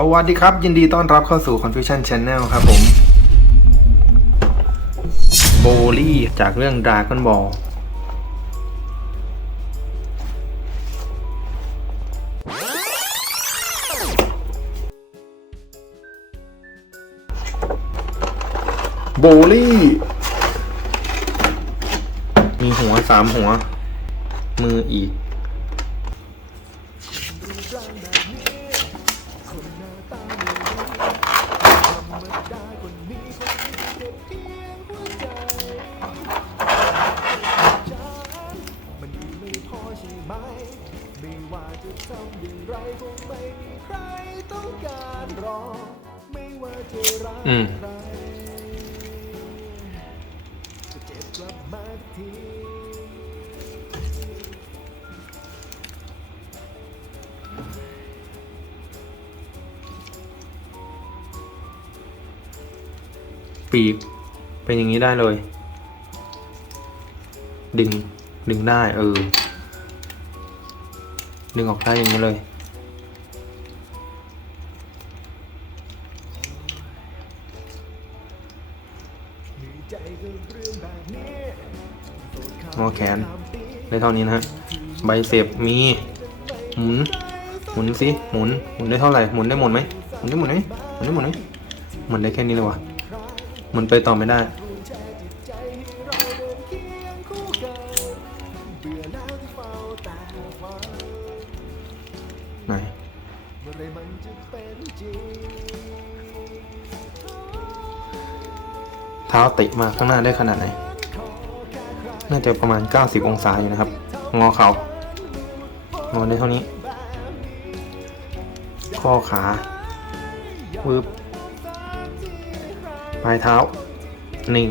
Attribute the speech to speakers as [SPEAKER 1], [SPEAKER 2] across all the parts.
[SPEAKER 1] สวัสดีครับ ยินดีต้อนรับเข้าสู่ Confusion Channel ครับผม โบลี่จากเรื่อง Dragon Ball โบลี่ มีหัวสามหัว มืออีก
[SPEAKER 2] อืม
[SPEAKER 1] ปีกเป็นอย่างนี้ได้เลย ดึง ดึงได้ เออ ดึงออกได้อย่างนี้เลย
[SPEAKER 2] งแบบนี้โอ
[SPEAKER 1] แขนได้เท่านี้นะฮะใบเสียบมีหมุน หมุนสิหมุนหมุนได้เท่าไหร่หมุนได้หมดไหมหมุนได้หมดไหมหมุนได้หมดไหมหมุนได้แค่นี้เลยวะหมุนไปต่อไม่ได้
[SPEAKER 2] เท้าเตะ
[SPEAKER 1] มาข้างหน้าได้ขนาดไหน น่าจะประมาณ 90 องศาอยู่นะครับ งอเขา่างอได้เท่านี้ ข้อขาวืบปลายเท้าหนิ่ง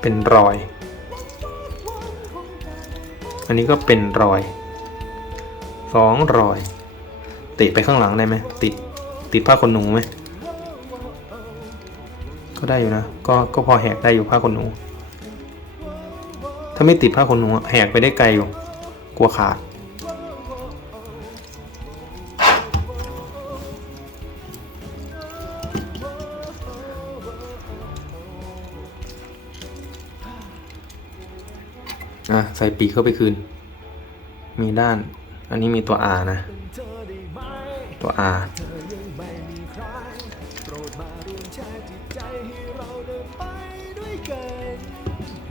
[SPEAKER 1] เป็นรอย อันนี้ก็เป็นรอยสองรอยติดไปข้างหลังได้ไหมติด ติดผ้าขนหนูไหมก็ได้อยู่นะ ก็ก็พอแหกได้อยู่ผ้าขนหนู ถ้าไม่ติดผ้าขนหนูแหกไปได้ไกลอยู่กลัวขาดอะใส่ปีกเข้าไปคืน มีด้าน อันนี้มีตัว R นะ ตัว R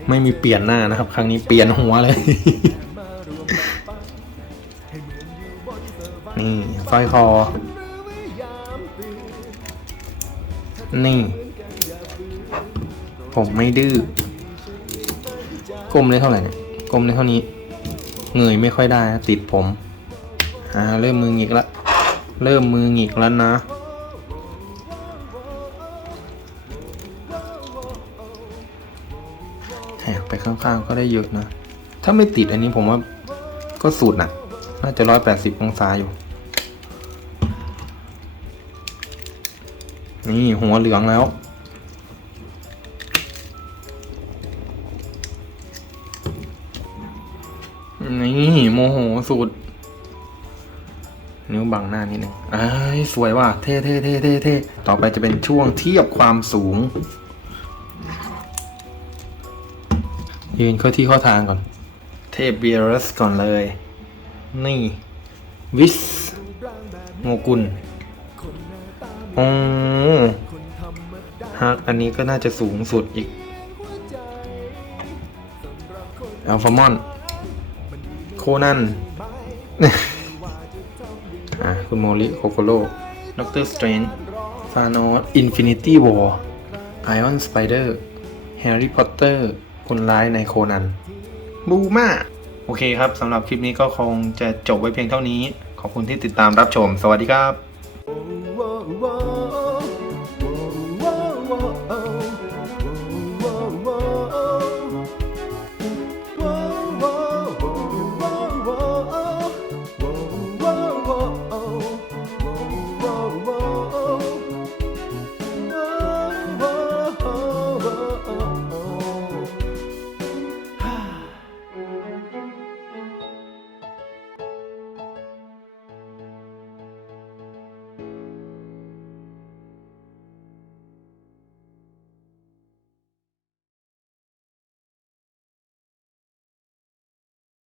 [SPEAKER 2] ไม่มีเป
[SPEAKER 1] ลี่ยนหน้านะครับ ครั้งนี้เปลี่ยนหัวเลย
[SPEAKER 2] นี่สร้
[SPEAKER 1] อยคอ
[SPEAKER 2] นี่
[SPEAKER 1] ผมไม่ดื้อก้มได้เท่าไหร่เนี่ยก้มได้เท่านี้ เงยไม่ค่อยได้ติดผม อ่า เริ่มมือหงิกละ เริ่มมือหงิกแล้วนะ แหกไปข้างๆก็ได้เยอะนะ ถ้าไม่ติดอันนี้ผมว่าก็สุดนะน่าจะร้อยแปดสิบองศาอยู่ นี่หัวเหลืองแล้วนี่โมโหสุด นิ้วบังหน้านิดนึงเอ้ยสวยว่ะเท่เท่เท่เท่เท่ต่อไปจะเป็นช่วงเทียบความสูง ยืนเข้าที่ข้าทางก่อน เทพเบียรัสก่อนเลย นี่ วิสโงกุลอ๋อฮักอันนี้ก็น่าจะสูงสุดอีกอัลฟามอน โคนัน อะคุณโมริโคโคโลด็อกเตอร์สเตรนฟานอสอินฟินิตี้วอร์ไอออนสไปเดอร์แฮร์รี่พอตเตอร์คนร้ายในโคนันบูมาโอเคครับสำหรับคลิปนี้ก็คงจะจบไว้เพียงเท่านี้ ขอบคุณที่ติดตามรับชม สวัสดีครับ